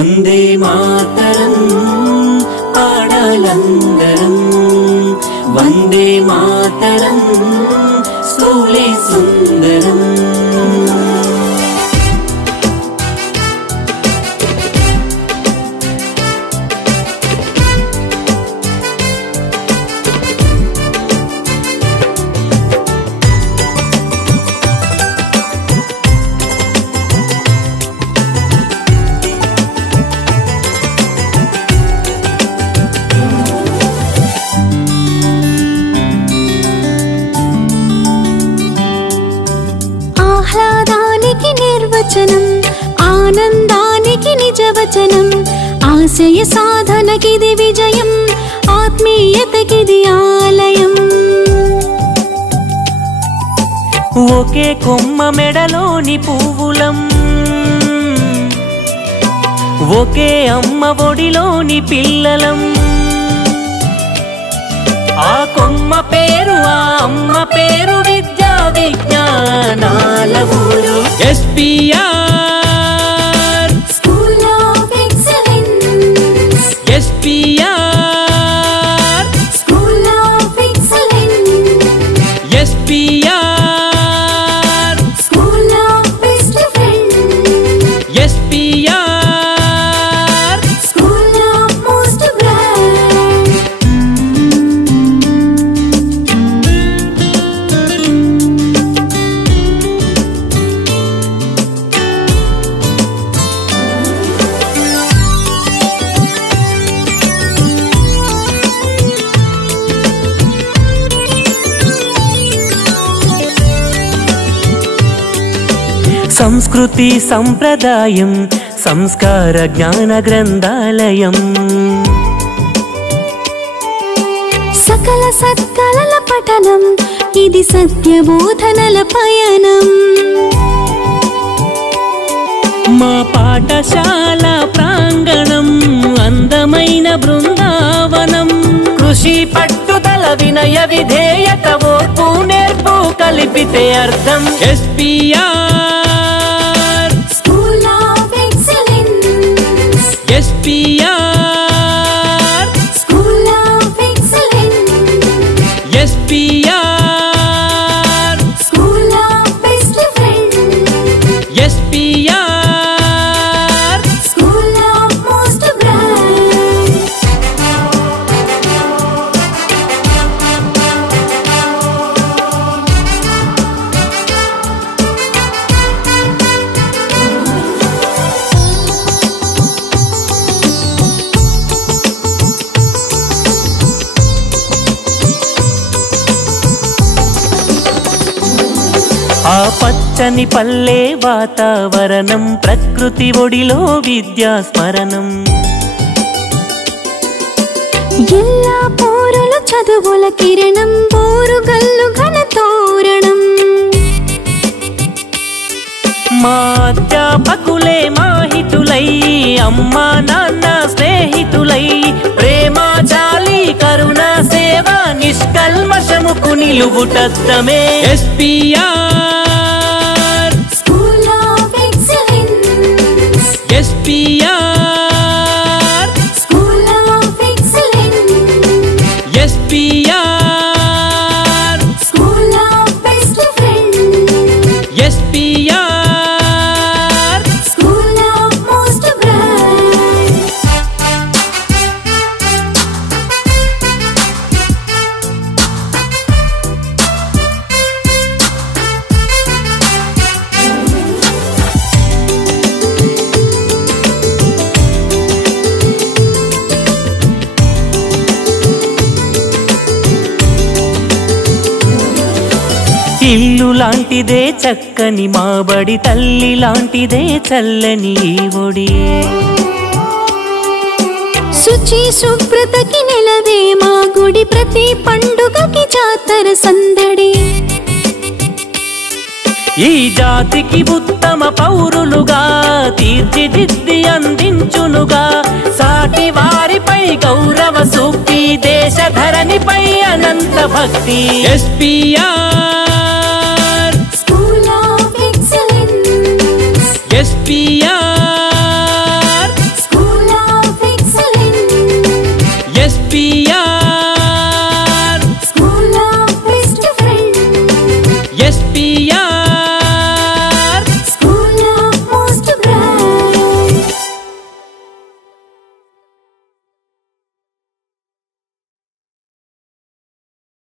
వందే మాతరం పాడాలందరం, వందే మాతరం స్కూలే సుందరం. ఆహ్లాదానికి నిర్వచనం, ఆనందానికి నిజవచనం, ఆశయ సాధనకిది విజయం, ఆత్మీయతకిది ఆలయం. ఒకే కొమ్మ మెడలోని పువ్వులం, ఒకే అమ్మ ఒడిలోని పిల్లలం. ఆ కొమ్మ పేరు ఆ అమ్మ పేరు విద్యా విజ్ఞానాల ఊరు. SPR school of excellence, SPR school of excellence, SPR school of best friend, SPR school of most brand. సంస్కృతి సంప్రదాయం సంస్కార జ్ఞాన గ్రంథాలయం. సకల సత్కళల పఠనం, ఇది సత్యబోధనల పయనం. మా పాఠశాల ప్రాంగణం అందమైన బృందావనం. కృషి పట్టుదల వినయ విధేయత ఓర్పు నేర్పు కలిపితే అర్థం. SPR school of excellence, SPR school of excellence, SPR school of best friend, SPR school of most brand. ఆ పచ్చని పల్లె వాతావరణం, ప్రకృతి ఒడిలో విద్యా స్మరణం. ఎల్లా పోరుల చదువుల కిరణం, పోరుగల్లు ఘన తోరణం. మా అధ్యాపకులే మాహితులై, అమ్మా నాన్న స్నేహితులై, ప్రేమ జాలి కరుణ సేవ నిష్కల్మషముకు నిలువుటద్దమే. SPR school of excellence, SPR school of excellence, SPR school of best friend, SPR school of most brand. ఇల్లు లాంటిదే చక్కని మా బడి, తల్లి లాంటిదే చల్లని ఈ ఒడి. శుచి శుభ్రతకి నెలవే మా గుడి, ప్రతి పండుగకి జాతర సందడి. ఈ జాతికి ఉత్తమ పౌరులుగా తీర్చిదిద్ది అందించునుగా, సాటి వారిపై గౌరవ సూక్తి, దేశ ధరణిపై అనంత భక్తి. ఎస్పీఆర్